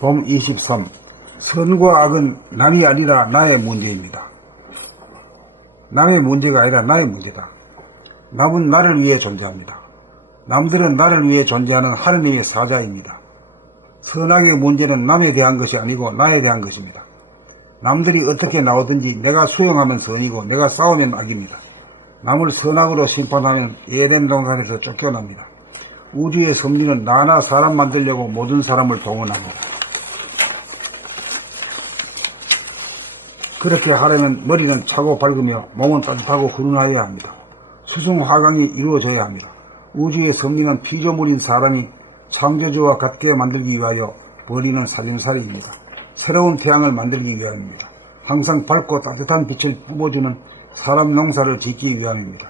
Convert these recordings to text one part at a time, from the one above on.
봄 23. 선과 악은 남이 아니라 나의 문제입니다. 남의 문제가 아니라 나의 문제다. 남은 나를 위해 존재합니다. 남들은 나를 위해 존재하는 하느님의 사자입니다. 선악의 문제는 남에 대한 것이 아니고 나에 대한 것입니다. 남들이 어떻게 나오든지 내가 수용하면 선이고 내가 싸우면 악입니다. 남을 선악으로 심판하면 에덴 동산에서 쫓겨납니다. 우주의 섭리는 나나 사람 만들려고 모든 사람을 동원합니다. 그렇게 하려면 머리는 차고 밝으며 몸은 따뜻하고 훈훈하여야 합니다. 수승화강이 이루어져야 합니다. 우주의 섭리는 피조물인 사람이 창조주와 같게 만들기 위하여 벌이는 살림살이입니다. 새로운 태양을 만들기 위함입니다. 항상 밝고 따뜻한 빛을 뿜어주는 사람 농사를 짓기 위함입니다.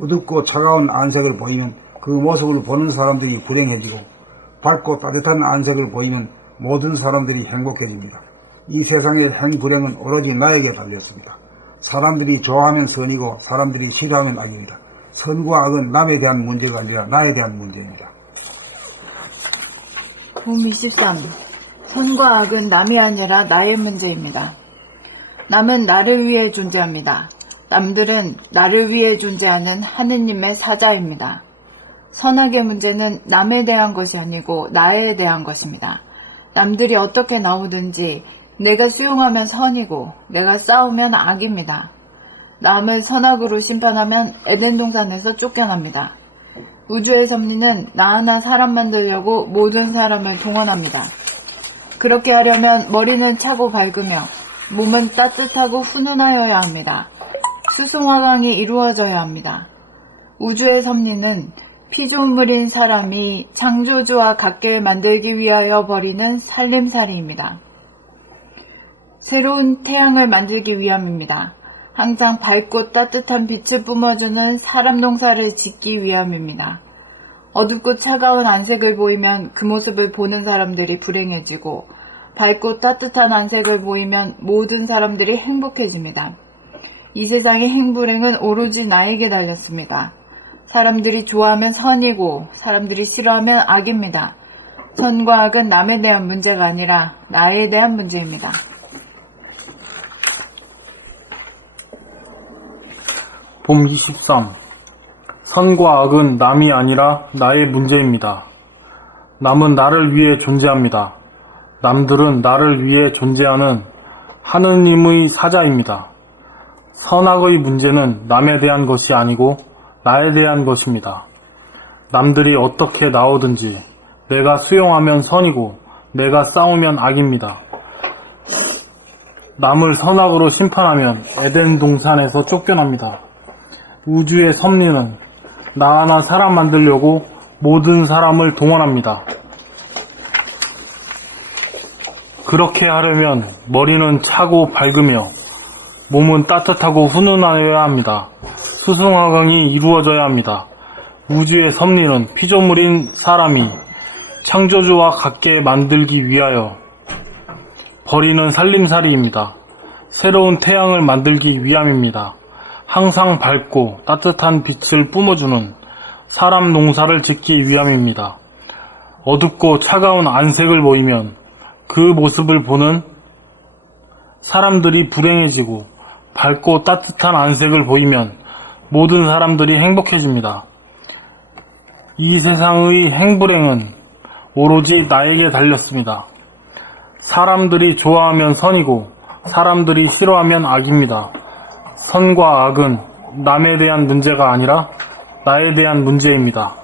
어둡고 차가운 안색을 보이면 그 모습을 보는 사람들이 불행해지고 밝고 따뜻한 안색을 보이면 모든 사람들이 행복해집니다. 이 세상의 행불행은 오로지 나에게 달렸습니다. 사람들이 좋아하면 선이고 사람들이 싫어하면 악입니다. 선과 악은 남에 대한 문제가 아니라 나에 대한 문제입니다. 봄 23. 선과 악은 남이 아니라 나의 문제입니다. 남은 나를 위해 존재합니다. 남들은 나를 위해 존재하는 하느님의 사자입니다. 선악의 문제는 남에 대한 것이 아니고 나에 대한 것입니다. 남들이 어떻게 나오든지 내가 수용하면 선이고 내가 싸우면 악입니다. 남을 선악으로 심판하면 에덴 동산에서 쫓겨납니다. 우주의 섭리는 나 하나 사람 만들려고 모든 사람을 동원합니다. 그렇게 하려면 머리는 차고 밝으며 몸은 따뜻하고 훈훈하여야 합니다. 수승화강이 이루어져야 합니다. 우주의 섭리는 피조물인 사람이 창조주와 같게 만들기 위하여 벌이는 살림살이입니다. 새로운 태양을 만들기 위함입니다. 항상 밝고 따뜻한 빛을 뿜어주는 사람 농사를 짓기 위함입니다. 어둡고 차가운 안색을 보이면 그 모습을 보는 사람들이 불행해지고 밝고 따뜻한 안색을 보이면 모든 사람들이 행복해집니다. 이 세상의 행불행은 오로지 나에게 달렸습니다. 사람들이 좋아하면 선이고 사람들이 싫어하면 악입니다. 선과 악은 남에 대한 문제가 아니라 나에 대한 문제입니다. 봄 23. 선과 악은 남이 아니라 나의 문제입니다. 남은 나를 위해 존재합니다. 남들은 나를 위해 존재하는 하느님의 사자입니다. 선악의 문제는 남에 대한 것이 아니고 나에 대한 것입니다. 남들이 어떻게 나오든지 내가 수용하면 선이고 내가 싸우면 악입니다. 남을 선악으로 심판하면 에덴 동산에서 쫓겨납니다. 우주의 섭리는 나 하나 사람 만들려고 모든 사람을 동원합니다. 그렇게 하려면 머리는 차고 밝으며 몸은 따뜻하고 훈훈하여야 합니다. 수승화강이 이루어져야 합니다. 우주의 섭리는 피조물인 사람이 창조주와 같게 만들기 위하여 벌이는 살림살이입니다. 새로운 태양을 만들기 위함입니다. 항상 밝고 따뜻한 빛을 뿜어주는 사람 농사를 짓기 위함입니다. 어둡고 차가운 안색을 보이면 그 모습을 보는 사람들이 불행해지고 밝고 따뜻한 안색을 보이면 모든 사람들이 행복해집니다. 이 세상의 행불행은 오로지 나에게 달렸습니다. 사람들이 좋아하면 선이고 사람들이 싫어하면 악입니다. 선과 악은 남에 대한 문제가 아니라 나에 대한 문제입니다.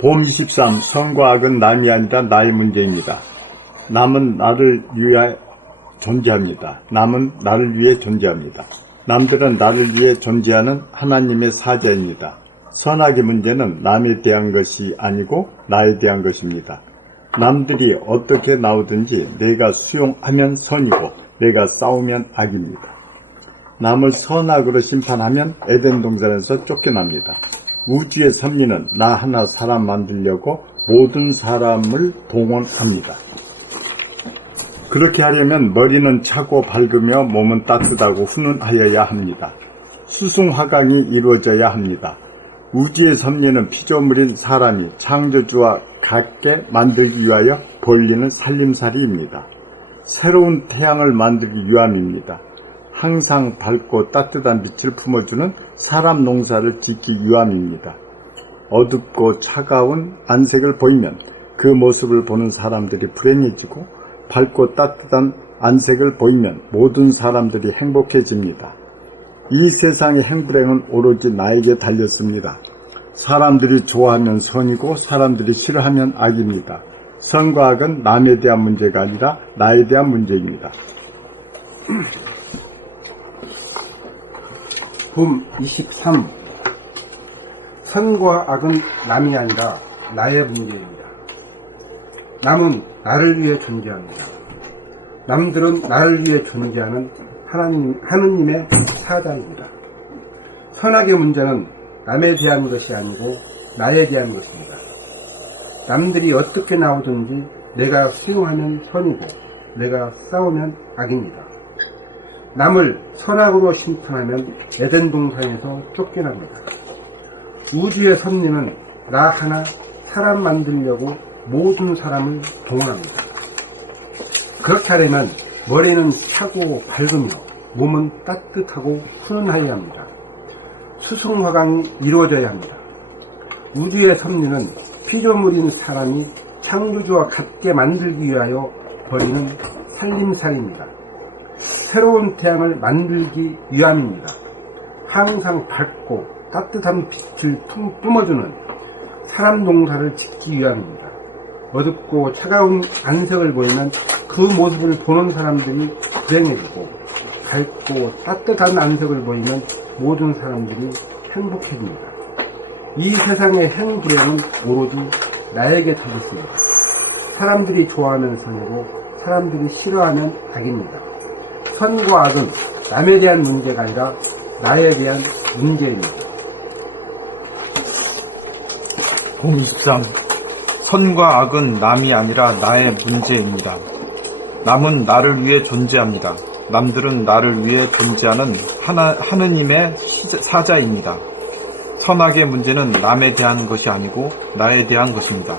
봄 23. 선과 악은 남이 아니라 나의 문제입니다. 남은 나를 위해 존재합니다. 남은 나를 위해 존재합니다. 남들은 나를 위해 존재하는 하나님의 사자입니다. 선악의 문제는 남에 대한 것이 아니고 나에 대한 것입니다. 남들이 어떻게 나오든지 내가 수용하면 선이고 내가 싸우면 악입니다. 남을 선악으로 심판하면 에덴 동산에서 쫓겨납니다. 우주의 섭리는 나 하나 사람 만들려고 모든 사람을 동원합니다. 그렇게 하려면 머리는 차고 밝으며 몸은 따뜻하고 훈훈하여야 합니다. 수승화강이 이루어져야 합니다. 우주의 섭리는 피조물인 사람이 창조주와 같게 만들기 위하여 벌리는 살림살이입니다. 새로운 태양을 만들기 위함입니다. 항상 밝고 따뜻한 빛을 품어주는 사람 농사를 짓기 위함입니다. 어둡고 차가운 안색을 보이면 그 모습을 보는 사람들이 불행해지고, 밝고 따뜻한 안색을 보이면 모든 사람들이 행복해집니다. 이 세상의 행불행은 오로지 나에게 달렸습니다. 사람들이 좋아하면 선이고 사람들이 싫어하면 악입니다. 선과 악은 남에 대한 문제가 아니라 나에 대한 문제입니다. 봄 23. 선과 악은 남이 아니라 나의 문제입니다. 남은 나를 위해 존재합니다. 남들은 나를 위해 존재하는 하느님의 사자입니다. 선악의 문제는 남에 대한 것이 아니고 나에 대한 것입니다. 남들이 어떻게 나오든지 내가 수용하면 선이고 내가 싸우면 악입니다. 남을 선악으로 심판하면 에덴 동산에서 쫓겨납니다. 우주의 섭리는 나 하나 사람 만들려고 모든 사람을 동원합니다. 그렇게 하려면 머리는 차고 밝으며 몸은 따뜻하고 훈훈하여야 합니다. 수승화강이 이루어져야 합니다. 우주의 섭리는 피조물인 사람이 창조주와 같게 만들기 위하여 벌이는 살림살이입니다. 새로운 태양을 만들기 위함입니다. 항상 밝고 따뜻한 빛을 뿜어주는 사람 농사를 짓기 위함입니다. 어둡고 차가운 안색을 보이면 그 모습을 보는 사람들이 불행해지고, 밝고 따뜻한 안색을 보이면 모든 사람들이 행복해집니다. 이 세상의 행불행은 오로지 나에게 달렸습니다. 사람들이 좋아하면 선이고 사람들이 싫어하면 악입니다. 선과 악은 남에 대한 문제가 아니라 나에 대한 문제입니다. 봄 23. 선과 악은 남이 아니라 나의 문제입니다. 남은 나를 위해 존재합니다. 남들은 나를 위해 존재하는 하느님의 사자입니다. 선악의 문제는 남에 대한 것이 아니고 나에 대한 것입니다.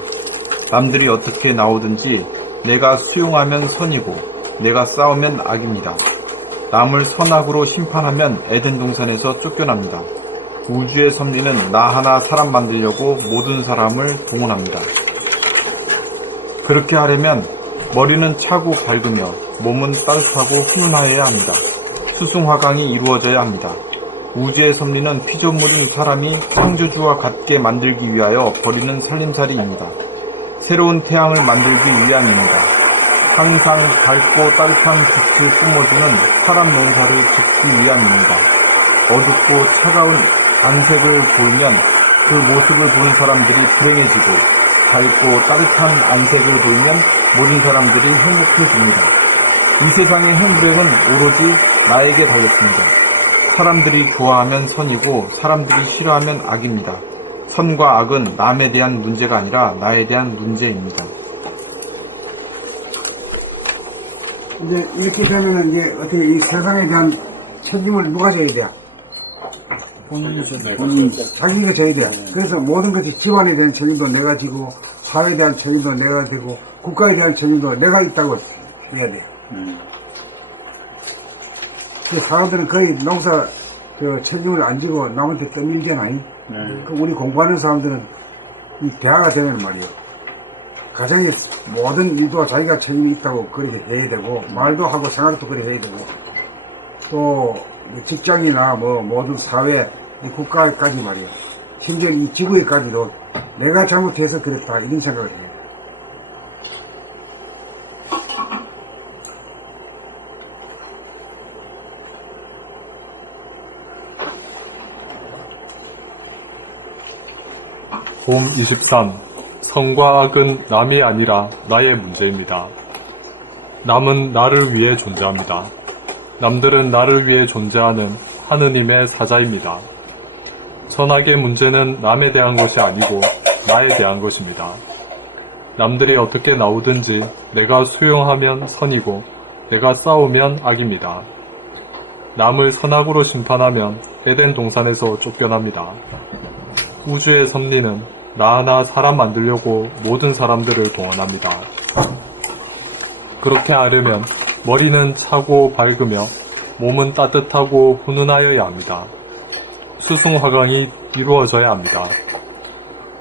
남들이 어떻게 나오든지 내가 수용하면 선이고 내가 싸우면 악입니다. 남을 선악으로 심판하면 에덴 동산에서 쫓겨납니다. 우주의 섭리는 나 하나 사람 만들려고 모든 사람을 동원합니다. 그렇게 하려면 머리는 차고 밝으며 몸은 따뜻하고 훈훈하여야 합니다. 수승화강이 이루어져야 합니다. 우주의 섭리는 피조물인 사람이 창조주와 같게 만들기 위하여 벌이는 살림살이입니다. 새로운 태양을 만들기 위함입니다. 항상 밝고 따뜻한 빛을 뿜어주는 사람 농사를 짓기 위함입니다. 어둡고 차가운 안색을 보이면 그 모습을 보는 사람들이 불행해지고, 밝고 따뜻한 안색을 보이면 모든 사람들이 행복해집니다. 이 세상의 행불행은 오로지 나에게 달렸습니다. 사람들이 좋아하면 선이고 사람들이 싫어하면 악입니다. 선과 악은 남에 대한 문제가 아니라 나에 대한 문제입니다. 이제 이렇게 되면은 이제 어떻게 이 세상에 대한 책임을 누가 져야 돼? 본인이 자기가 져야 돼. 그래서 모든 것이 집안에 대한 책임도 내가 지고, 사회에 대한 책임도 내가 지고, 국가에 대한 책임도 내가 있다고 해야 돼. 사람들은 거의 농사 책임을 안 지고 남한테 떠밀잖아요. 우리 공부하는 사람들은 이 대화가 되면 말이에요. 가정의 모든 일도 자기가 책임이 있다고 그렇게 해야 되고, 말도 하고 생각도 그렇게 해야 되고, 또 직장이나 뭐 모든 사회, 이 국가까지 말이에요. 심지어 이 지구에까지도 내가 잘못해서 그렇다 이런 생각을 해요. 봄 23. 선과 악은 남이 아니라 나의 문제입니다. 남은 나를 위해 존재합니다. 남들은 나를 위해 존재하는 하느님의 사자입니다. 선악의 문제는 남에 대한 것이 아니고 나에 대한 것입니다. 남들이 어떻게 나오든지 내가 수용하면 선이고 내가 싸우면 악입니다. 남을 선악으로 심판하면 에덴 동산에서 쫓겨납니다. 우주의 섭리는 나 하나 사람 만들려고 모든 사람들을 동원합니다. 그렇게 하려면 머리는 차고 밝으며 몸은 따뜻하고 훈훈하여야 합니다. 수승화강이 이루어져야 합니다.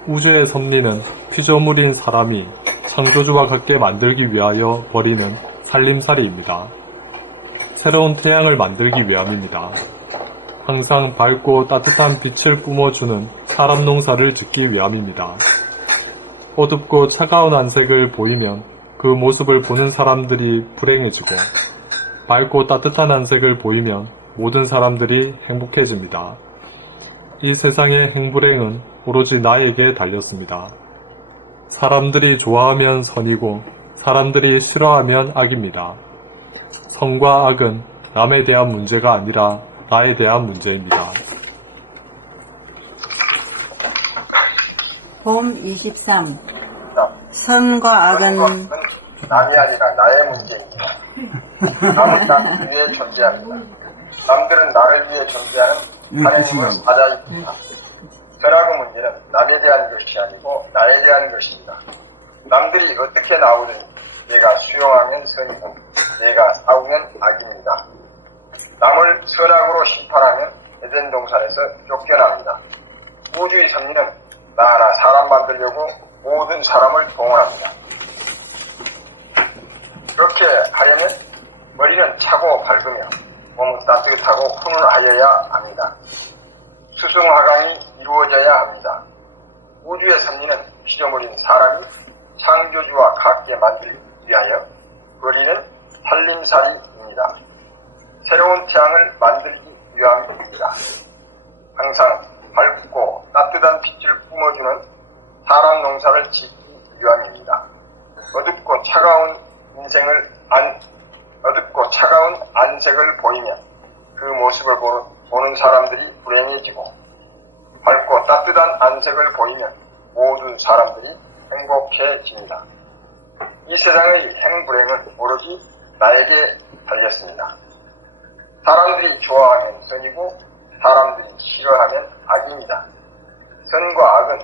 우주의 섭리는 피조물인 사람이 창조주와 같게 만들기 위하여 벌이는 살림살이입니다. 새로운 태양을 만들기 위함입니다. 항상 밝고 따뜻한 빛을 뿜어주는 사람 농사를 짓기 위함입니다. 어둡고 차가운 안색을 보이면 그 모습을 보는 사람들이 불행해지고, 밝고 따뜻한 안색을 보이면 모든 사람들이 행복해집니다. 이 세상의 행불행은 오로지 나에게 달렸습니다. 사람들이 좋아하면 선이고 사람들이 싫어하면 악입니다. 선과 악은 남에 대한 문제가 아니라 나에 대한 문제입니다. 봄 23. 선과 악은 남이 아니라 나의 문제입니다. 남은 남 위에 존재합니다. 남들은 나를 위해 존재하는 하나님의 사자입니다. 선악의 문제는 남에 대한 것이 아니고 나에 대한 것입니다. 남들이 어떻게 나오든 내가 수용하면 선이고 내가 싸우면 악입니다. 남을 선악으로 심판하면 에덴 동산에서 쫓겨납니다. 우주의 섭리는 나 하나 사람 만들려고 모든 사람을 동원합니다. 그렇게 하려면 머리는 차고 밝으며 몸은 따뜻하고 훈훈하여야 합니다. 수승화강이 이루어져야 합니다. 우주의 섭리는 피조물인 사람이 창조주와 같게 만들기 위하여 벌이는 살림살이입니다. 새로운 태양을 만들기 위함입니다. 항상 밝고 따뜻한 빛을 뿜어주는 사람 농사를 짓기 위함입니다. 어둡고 차가운 안색을 보이면 그 모습을 보는 사람들이 불행해지고, 밝고 따뜻한 안색을 보이면 모든 사람들이 행복해집니다. 이 세상의 행불행은 오로지 나에게 달렸습니다. 사람들이 좋아하면 선이고 사람들이 싫어하면 악입니다. 선과 악은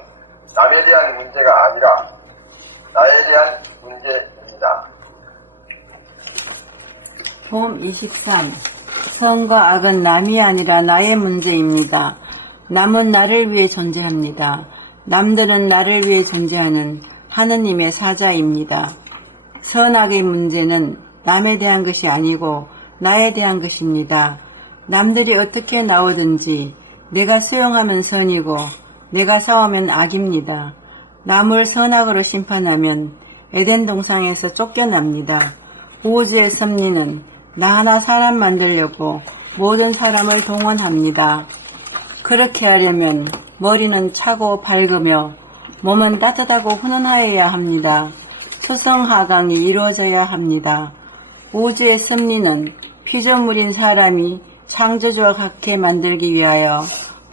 남에 대한 문제가 아니라 나에 대한 문제입니다. 봄 23. 선과 악은 남이 아니라 나의 문제입니다. 남은 나를 위해 존재합니다. 남들은 나를 위해 존재하는 하느님의 사자입니다. 선악의 문제는 남에 대한 것이 아니고 나에 대한 것입니다. 남들이 어떻게 나오든지 내가 수용하면 선이고 내가 싸우면 악입니다. 남을 선악으로 심판하면 에덴 동산에서 쫓겨납니다. 우주의 섭리는 나 하나 사람 만들려고 모든 사람을 동원합니다. 그렇게 하려면 머리는 차고 밝으며 몸은 따뜻하고 훈훈하여야 합니다. 수성하강이 이루어져야 합니다. 우주의 섭리는 피조물인 사람이 창조주와 같게 만들기 위하여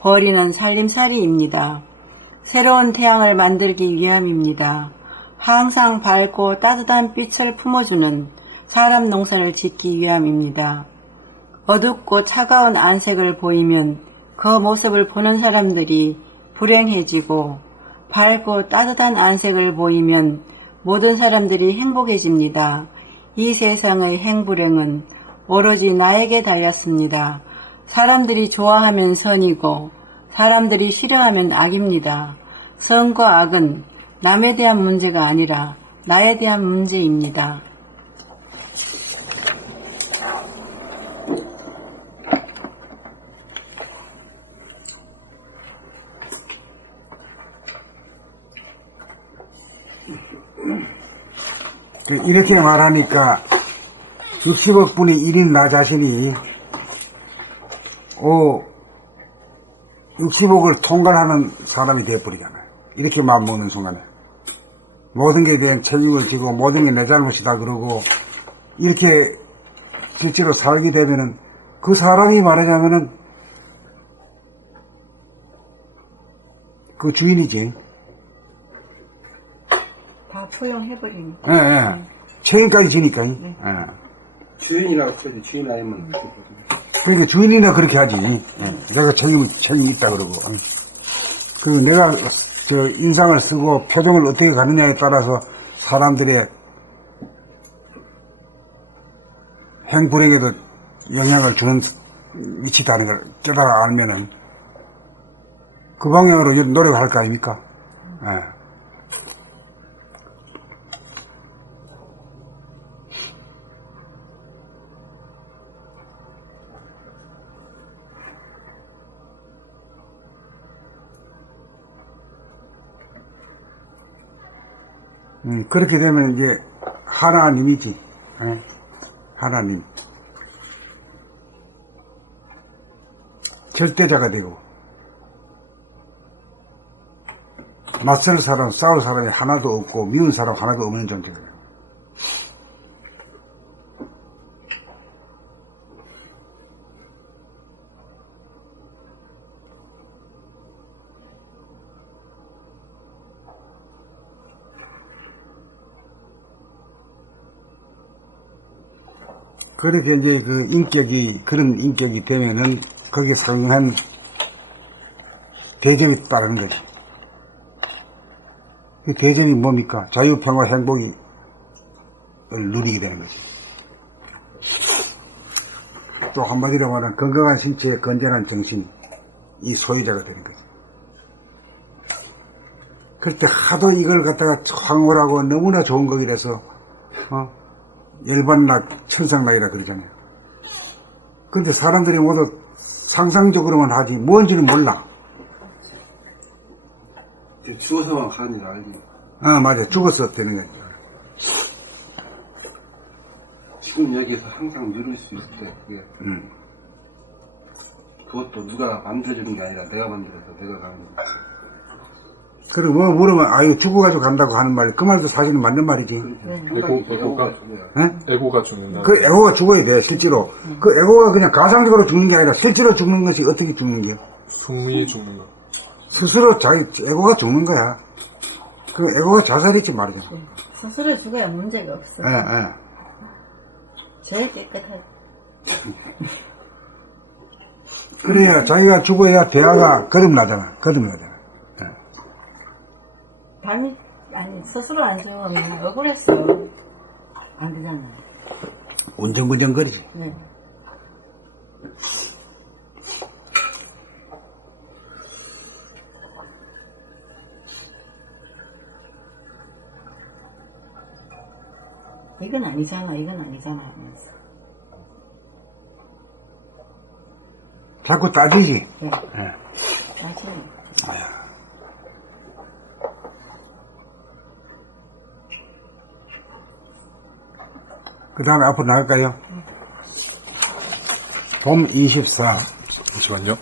벌이는 살림살이입니다. 새로운 태양을 만들기 위함입니다. 항상 밝고 따뜻한 빛을 품어주는 사람 농사를 짓기 위함입니다. 어둡고 차가운 안색을 보이면 그 모습을 보는 사람들이 불행해지고, 밝고 따뜻한 안색을 보이면 모든 사람들이 행복해집니다. 이 세상의 행불행은 오로지 나에게 달렸습니다. 사람들이 좋아하면 선이고 사람들이 싫어하면 악입니다. 선과 악은 남에 대한 문제가 아니라 나에 대한 문제입니다. 이렇게 말하니까 60억 분의 1인 나 자신이 60억을 통과하는 사람이 되어버리잖아요. 이렇게 마음먹는 순간에 모든 것에 대한 책임을 지고 모든 게 내 잘못이다 그러고 이렇게 실제로 살게 되면은 그 사람이 말하자면은 그 주인이지. 다 초용해버리니. 예. 책임까지 지니까. 예. 주인이라고 쳐야지. 주인 아니면. 그러니까 주인이나 그렇게 하지. 예. 내가 책임이 있다 그러고. 그리고 내가 인상을 쓰고 표정을 어떻게 가느냐에 따라서 사람들의 행불행에도 영향을 주는 미치다는 걸 깨달아 알면은 그 방향으로 노력할 거 아닙니까? 예. 그렇게 되면 이제 하나님이지. 예? 하나님. 절대자가 되고 맞설 사람, 싸울 사람이 하나도 없고 미운 사람 하나도 없는 존재가 돼요. 그렇게 이제 그 인격이, 그런 인격이 되면은 거기에 상응한 대접이 따르는 거지. 그 대접이 뭡니까? 자유, 평화, 행복을 누리게 되는 거지. 또 한마디로 말하면 건강한 신체, 건전한 정신, 이 소유자가 되는 거지. 그럴 때 하도 이걸 갖다가 황홀하고 너무나 좋은 거기라서, 열반락, 천상락이라 그러잖아요. 근데 사람들이 모두 상상적으로만 하지, 뭔지는 몰라. 죽어서만 가는 줄 알지. 맞아. 죽어서 되는 거지. 지금 여기에서 항상 누릴 수 있을 때, 그게. 그것도 누가 만들어주는 게 아니라 내가 만들어서 내가 가는 거지. 그리고 뭐 물으면, 이거 죽어가지고 간다고 하는 말이, 그 말도 사실은 맞는 말이지. 에고가 죽는다. 그 에고가 죽어야 돼, 실제로. 그 에고가 그냥 가상적으로 죽는 게 아니라 실제로 죽는 것이 어떻게 죽는 게요? 승리 죽는 거. 스스로 자기 에고가 죽는 거야. 그 에고가 자살했지 말이잖아. 스스로 죽어야 문제가 없어. 예. 제일 깨끗하지. 그래야 자기가 죽어야 대화가 거듭나잖아. 아니, 스스로 안 죽으면 억울했어. 안 되잖아. 운전거리지. 네. 이건 아니잖아 하면서. 자꾸 따지지. 네. 예. 맞아요. 그 다음에 앞으로 나갈까요? 봄 24. 잠시만요.